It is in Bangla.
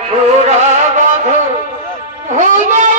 নিঠুর বধু। ভুলে